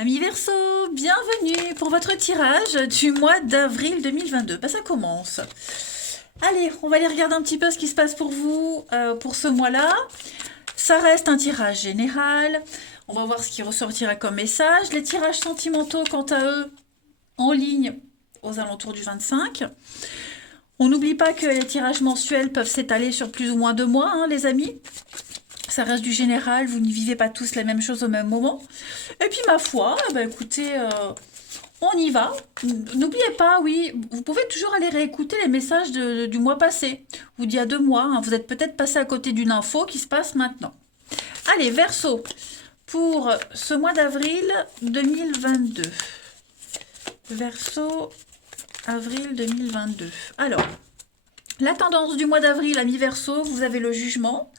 Amis Verseau, bienvenue pour votre tirage du mois d'avril 2022. Bah, ça commence. Allez, on va aller regarder un petit peu ce qui se passe pour vous pour ce mois-là. Ça reste un tirage général. On va voir ce qui ressortira comme message. Les tirages sentimentaux, quant à eux, en ligne aux alentours du 25. On n'oublie pas que les tirages mensuels peuvent s'étaler sur plus ou moins 2 mois, hein, les amis. Ça reste du général, vous ne vivez pas tous la même chose au même moment. Et puis ma foi, bah écoutez, on y va. N'oubliez pas, oui, vous pouvez toujours aller réécouter les messages du mois passé, ou d'il y a 2 mois, hein. Vous êtes peut-être passé à côté d'une info qui se passe maintenant. Allez, Verseau, pour ce mois d'avril 2022. Verseau, avril 2022. Alors, la tendance du mois d'avril à mi-Verseau, vous avez le jugement.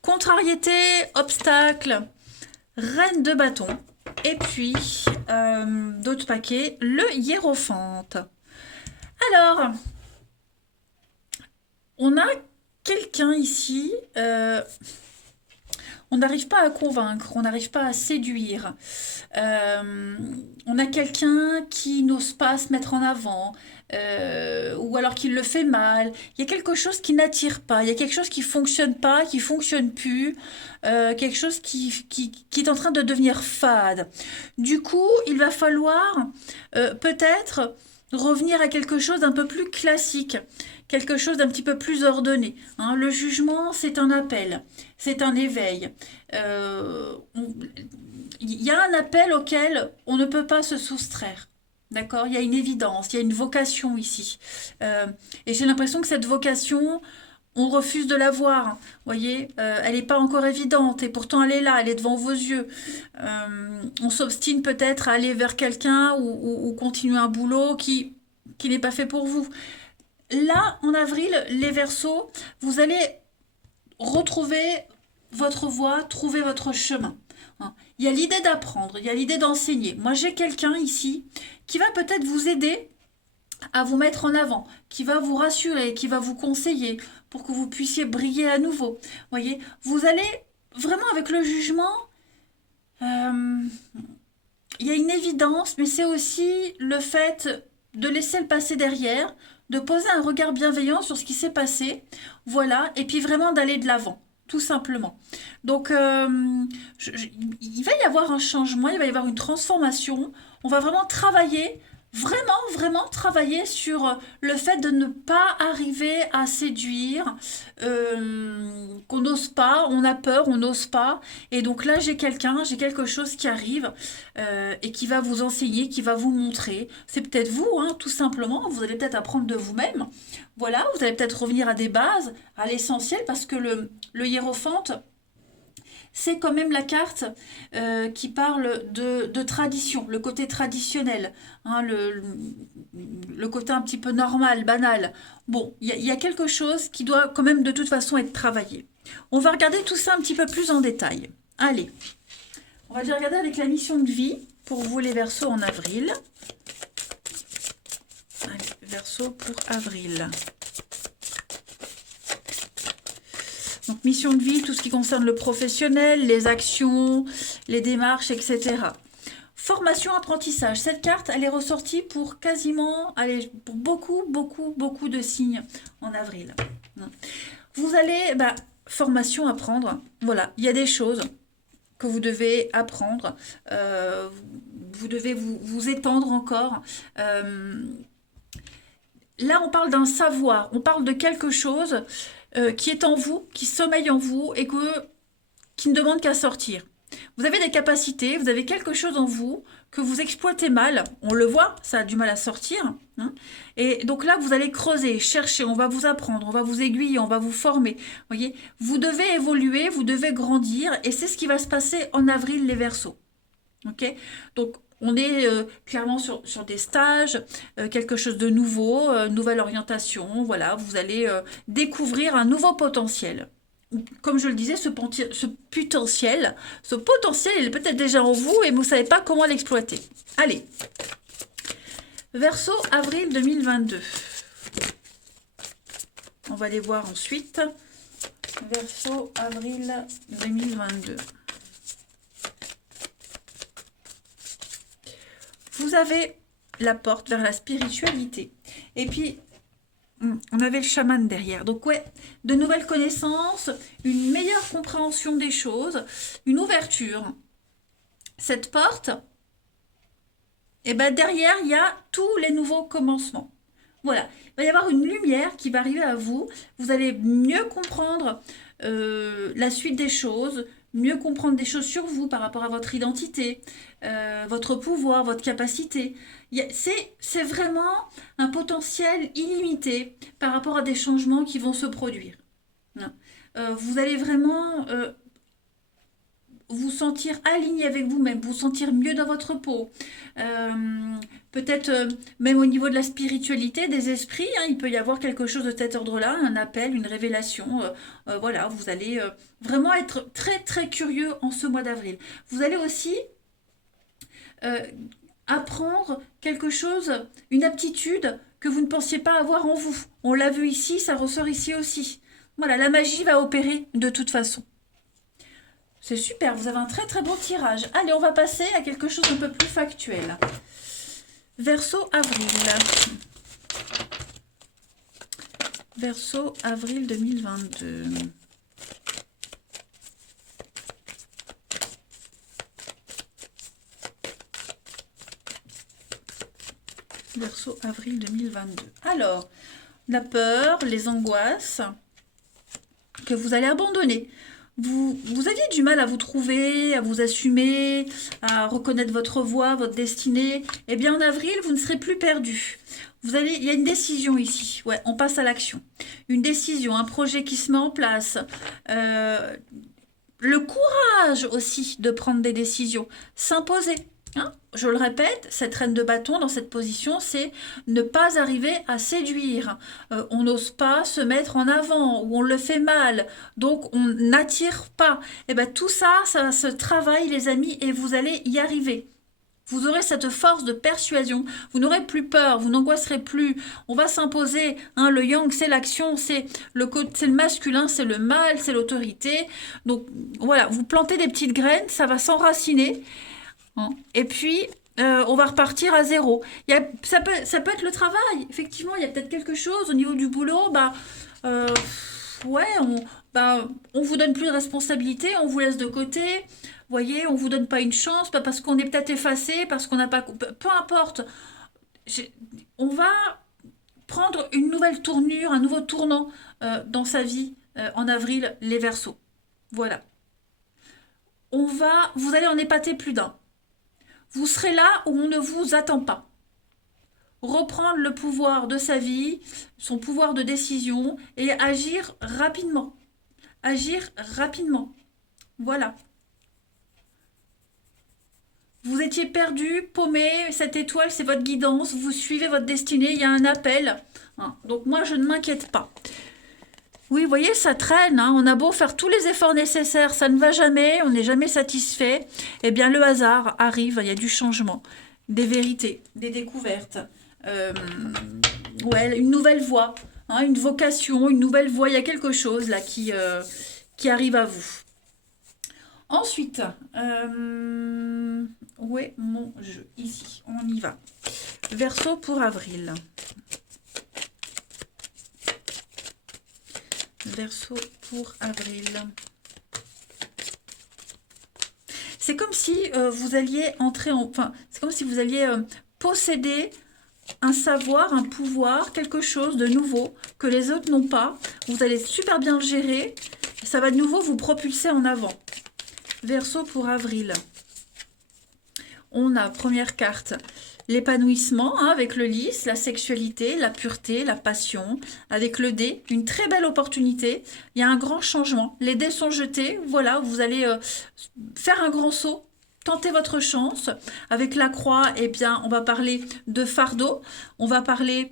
Contrariété, obstacle, reine de bâton. Et puis, d'autres paquets, le hiérophante. Alors, on a quelqu'un ici, on n'arrive pas à convaincre, on n'arrive pas à séduire. On a quelqu'un qui n'ose pas se mettre en avant, ou alors qui le fait mal. Il y a quelque chose qui n'attire pas, il y a quelque chose qui fonctionne pas, qui fonctionne plus, quelque chose qui est en train de devenir fade. Du coup, il va falloir peut-être revenir à quelque chose d'un peu plus classique, quelque chose d'un petit peu plus ordonné, hein. Le jugement, c'est un appel, c'est un éveil. Il y a un appel auquel on ne peut pas se soustraire. D'accord? Il y a une évidence, il y a une vocation ici. Et j'ai l'impression que cette vocation, on refuse de la voir. Vous voyez, elle n'est pas encore évidente et pourtant elle est là, elle est devant vos yeux. On s'obstine peut-être à aller vers quelqu'un ou continuer un boulot qui n'est pas fait pour vous. Là, en avril, les Verseaux, vous allez retrouver votre voie, trouver votre chemin. Hein. Il y a l'idée d'apprendre, il y a l'idée d'enseigner. Moi, j'ai quelqu'un ici qui va peut-être vous aider à vous mettre en avant, qui va vous rassurer, qui va vous conseiller pour que vous puissiez briller à nouveau. Voyez, vous allez vraiment avec le jugement, il y a une évidence, mais c'est aussi le fait de laisser le passé derrière, de poser un regard bienveillant sur ce qui s'est passé, voilà, et puis vraiment d'aller de l'avant, tout simplement. Donc, il va y avoir un changement, il va y avoir une transformation. On va vraiment travailler, vraiment travailler sur le fait de ne pas arriver à séduire, qu'on n'ose pas, on a peur, on n'ose pas. Et donc là, j'ai quelque chose qui arrive et qui va vous enseigner, qui va vous montrer. C'est peut-être vous, hein, tout simplement. Vous allez peut-être apprendre de vous-même. Voilà, vous allez peut-être revenir à des bases, à l'essentiel, parce que le hiérophante, c'est quand même la carte qui parle de tradition, le côté traditionnel, hein, le côté un petit peu normal, banal. Bon, il y a quelque chose qui doit quand même de toute façon être travaillé. On va regarder tout ça un petit peu plus en détail. Allez, on va déjà regarder avec la mission de vie pour vous les Verseaux en avril. Allez, Verseau pour avril. Donc, mission de vie, tout ce qui concerne le professionnel, les actions, les démarches, etc. Formation, apprentissage. Cette carte, elle est ressortie pour quasiment, allez, pour beaucoup de signes en avril. Vous allez, formation, apprendre. Voilà, il y a des choses que vous devez apprendre. Vous devez vous étendre encore. Là, on parle d'un savoir, on parle de quelque chose qui est en vous, qui sommeille en vous et qui ne demande qu'à sortir. Vous avez des capacités, vous avez quelque chose en vous que vous exploitez mal. On le voit, ça a du mal à sortir, hein. Et donc là, vous allez creuser, chercher, on va vous apprendre, on va vous aiguiller, on va vous former. Voyez, vous devez évoluer, vous devez grandir et c'est ce qui va se passer en avril, les Verseaux. Ok? Donc, on est clairement sur des stages, quelque chose de nouveau, nouvelle orientation. Voilà, vous allez découvrir un nouveau potentiel. Comme je le disais, ce potentiel, il est peut-être déjà en vous et vous ne savez pas comment l'exploiter. Allez, Verseau, avril 2022. On va les voir ensuite. Verseau, avril 2022. vous avez la porte vers la spiritualité. Et puis, on avait le chaman derrière. Donc ouais, de nouvelles connaissances, une meilleure compréhension des choses, une ouverture. Cette porte, et ben derrière, il y a tous les nouveaux commencements. Voilà, il va y avoir une lumière qui va arriver à vous. Vous allez mieux comprendre la suite des choses, mieux comprendre des choses sur vous par rapport à votre identité, votre pouvoir, votre capacité. C'est vraiment un potentiel illimité par rapport à des changements qui vont se produire. Vous allez vraiment vous sentir aligné avec vous-même, vous sentir mieux dans votre peau. Peut-être même au niveau de la spiritualité, des esprits, hein, il peut y avoir quelque chose de cet ordre-là, un appel, une révélation. Voilà, vous allez vraiment être très très curieux en ce mois d'avril. Vous allez aussi apprendre quelque chose, une aptitude que vous ne pensiez pas avoir en vous. On l'a vu ici, ça ressort ici aussi. Voilà, la magie va opérer de toute façon. C'est super, vous avez un très très bon tirage. Allez, on va passer à quelque chose d'un peu plus factuel. Verseau avril. Verseau avril 2022. Verseau avril 2022. Alors, la peur, les angoisses que vous allez abandonner. Vous aviez du mal à vous trouver, à vous assumer, à reconnaître votre voie, votre destinée. Eh bien, en avril, vous ne serez plus perdu. Il y a une décision ici. Ouais, on passe à l'action. Une décision, un projet qui se met en place. Le courage aussi de prendre des décisions. S'imposer. Hein, je le répète, cette reine de bâton dans cette position, c'est ne pas arriver à séduire. On n'ose pas se mettre en avant ou on le fait mal, donc on n'attire pas. Et bien tout ça, ça se travaille les amis et vous allez y arriver. Vous aurez cette force de persuasion, vous n'aurez plus peur, vous n'angoisserez plus, on va s'imposer. Hein, le yang, c'est l'action, c'est le masculin, c'est le mâle, c'est l'autorité. Donc voilà, vous plantez des petites graines, ça va s'enraciner. Et puis, on va repartir à zéro. Ça peut être le travail. Effectivement, il y a peut-être quelque chose au niveau du boulot. Ouais, on vous donne plus de responsabilité, on vous laisse de côté. Voyez, on vous donne pas une chance, pas parce qu'on est peut-être effacé, parce qu'on n'a pas... Peu importe. On va prendre une nouvelle tournure, un nouveau tournant dans sa vie en avril, les Verseaux. Voilà. Vous allez en épater plus d'un. Vous serez là où on ne vous attend pas. Reprendre le pouvoir de sa vie, son pouvoir de décision et agir rapidement. Agir rapidement. Voilà. Vous étiez perdu, paumé, cette étoile, c'est votre guidance, vous suivez votre destinée, il y a un appel. Donc moi, je ne m'inquiète pas. Oui, vous voyez, ça traîne. Hein. On a beau faire tous les efforts nécessaires, ça ne va jamais, on n'est jamais satisfait. Eh bien, le hasard arrive, il y a du changement, des vérités, des découvertes. Ouais, une nouvelle voie, hein, une vocation, une nouvelle voie. Il y a quelque chose là qui arrive à vous. Ensuite, où est mon jeu? Ici, on y va. Verseau pour avril. Verseau pour avril. C'est comme si vous alliez entrer en... Enfin, c'est comme si vous alliez posséder un savoir, un pouvoir, quelque chose de nouveau que les autres n'ont pas. Vous allez super bien le gérer. Ça va de nouveau vous propulser en avant. Verseau pour avril. On a, première carte, l'épanouissement hein, avec le lys, la sexualité, la pureté, la passion. Avec le dé, une très belle opportunité. Il y a un grand changement. Les dés sont jetés. Voilà, vous allez faire un grand saut. Tentez votre chance. Avec la croix, eh bien, on va parler de fardeau. On va parler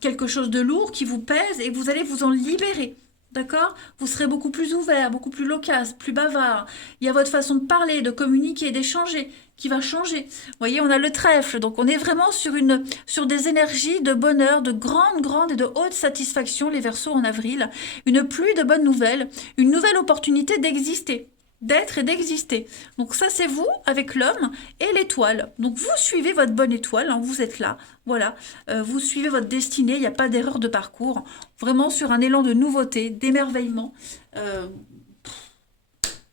quelque chose de lourd qui vous pèse et vous allez vous en libérer. D'accord? Vous serez beaucoup plus ouvert, beaucoup plus loquace, plus bavard. Il y a votre façon de parler, de communiquer, d'échanger qui va changer. Vous voyez, on a le trèfle. Donc, on est vraiment sur des énergies de bonheur, de grande et de haute satisfaction, les Verseaux en avril. Une pluie de bonnes nouvelles, une nouvelle opportunité d'exister. d'être et d'exister. Donc ça, c'est vous avec l'homme et l'étoile. Donc vous suivez votre bonne étoile, hein, vous êtes là, voilà. Vous suivez votre destinée, il n'y a pas d'erreur de parcours. Vraiment sur un élan de nouveauté, d'émerveillement. Euh,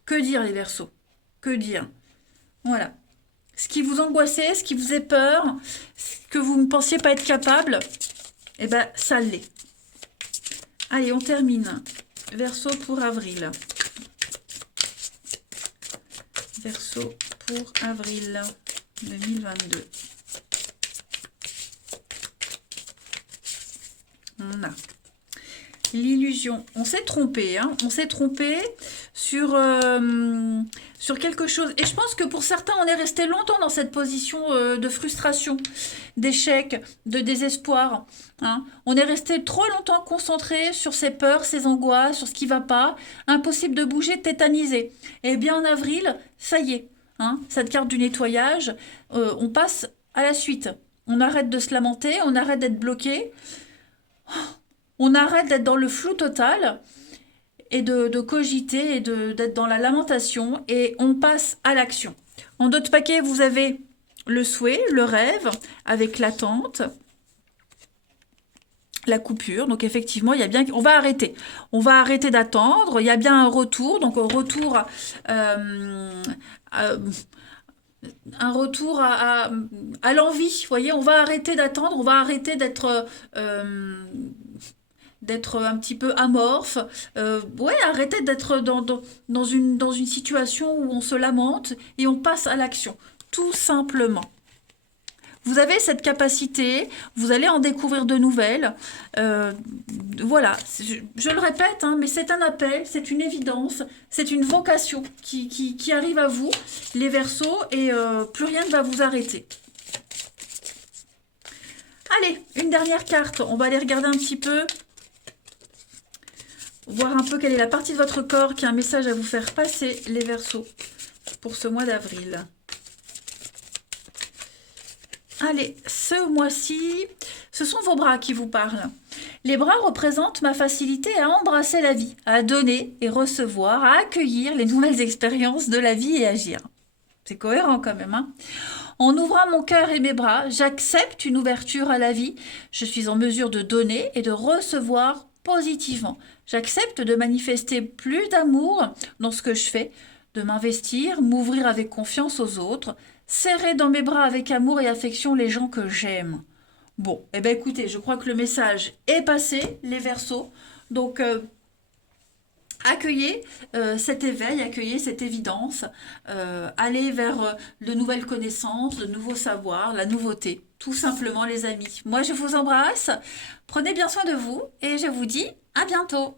que dire les Verseaux? Que dire? Voilà. Ce qui vous angoissait, ce qui vous fait peur, ce que vous ne pensiez pas être capable, eh ben ça l'est. Allez, on termine. Verseau pour avril. Verseau pour avril 2022. On a l'illusion. On s'est trompé, hein. On s'est trompé sur quelque chose. Et je pense que pour certains, on est resté longtemps dans cette position de frustration, d'échec, de désespoir, hein. On est resté trop longtemps concentré sur ses peurs, ses angoisses, sur ce qui va pas. Impossible de bouger, tétanisé. Et bien en avril, ça y est, hein, cette carte du nettoyage, on passe à la suite. On arrête de se lamenter, on arrête d'être bloqué. On arrête d'être dans le flou total et de cogiter et d'être dans la lamentation et on passe à l'action. En d'autres paquets, vous avez le souhait, le rêve, avec l'attente, la coupure. Donc effectivement, il y a bien, on va arrêter. On va arrêter d'attendre. Il y a bien un retour. Donc un retour un retour à l'envie. Vous voyez, on va arrêter d'attendre. On va arrêter d'être un petit peu amorphe. Ouais, arrêtez d'être dans une situation où on se lamente et on passe à l'action. Tout simplement. Vous avez cette capacité, vous allez en découvrir de nouvelles. Voilà, je le répète, hein, mais c'est un appel, c'est une évidence, c'est une vocation qui arrive à vous, les Verseaux, et plus rien ne va vous arrêter. Allez, une dernière carte, on va aller regarder un petit peu, voir un peu quelle est la partie de votre corps qui a un message à vous faire passer, les Verseaux, pour ce mois d'avril. Allez, ce mois-ci, ce sont vos bras qui vous parlent. Les bras représentent ma facilité à embrasser la vie, à donner et recevoir, à accueillir les nouvelles expériences de la vie et agir. C'est cohérent quand même, hein? En ouvrant mon cœur et mes bras, j'accepte une ouverture à la vie. Je suis en mesure de donner et de recevoir positivement. J'accepte de manifester plus d'amour dans ce que je fais, de m'investir, m'ouvrir avec confiance aux autres, serrer dans mes bras avec amour et affection les gens que j'aime. Bon, eh bien écoutez, je crois que le message est passé, les Verseaux. Donc, accueillez cet éveil, accueillez cette évidence, allez vers de nouvelles connaissances, de nouveaux savoirs, la nouveauté, tout simplement les amis. Moi je vous embrasse, prenez bien soin de vous et je vous dis à bientôt.